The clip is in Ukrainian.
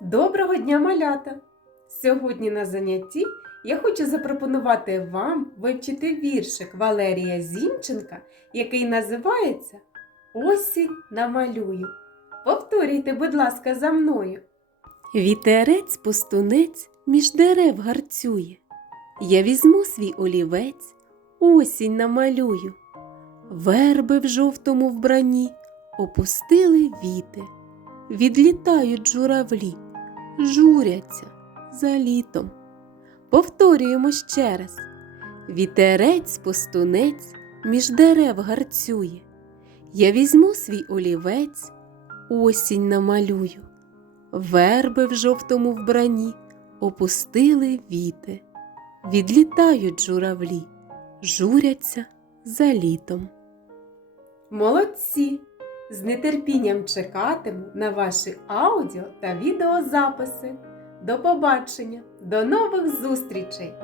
Доброго дня, малята! Сьогодні на занятті я хочу запропонувати вам вивчити віршик Валерія Зінченка, який називається Осінь намалюю. Повторюйте, будь ласка, за мною. Вітерець пустунець між дерев гарцює. Я візьму свій олівець, осінь намалюю. Верби в жовтому вбранні опустили віти. Відлітають журавлі, журяться за літом. Повторюємо ще раз. Вітерець пустунець між дерев гарцює. Я візьму свій олівець, осінь намалюю. Верби в жовтому вбранні опустили віти. Відлітають журавлі, журяться за літом. Молодці! З нетерпінням чекатиму на ваші аудіо та відеозаписи. До побачення, до нових зустрічей!